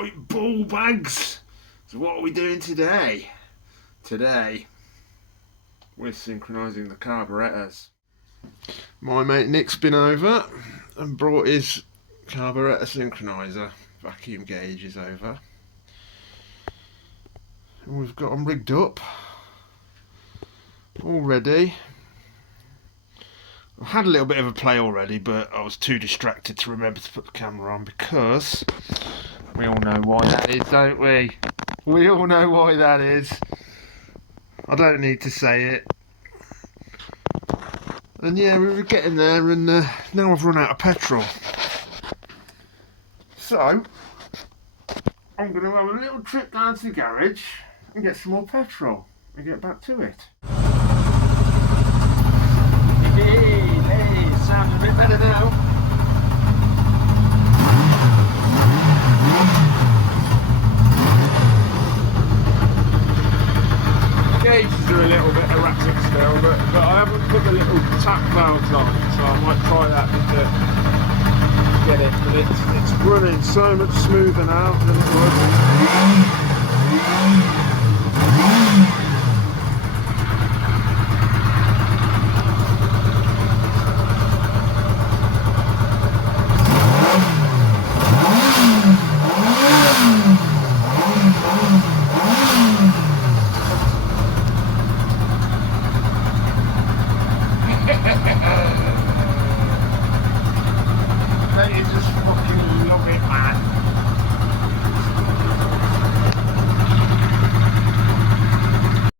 Right, ball bags. So what are we doing today? Today we're synchronising the carburettors. My mate Nick's been over and brought his carburettor synchroniser vacuum gauges over. And we've got them rigged up. All ready. I had a little bit of a play already, but I was too distracted to remember to put the camera on because we all know why that is, don't we? We all know why that is. I don't need to say it. And yeah, we were getting there, and now I've run out of petrol. So, I'm going to have a little trip down to the garage and get some more petrol and get back to it. Hey, sounds a bit better now. The gauges are a little bit erratic still, but I haven't put the little tap valves on, so I might try that to get it. But it's running so much smoother now than it was.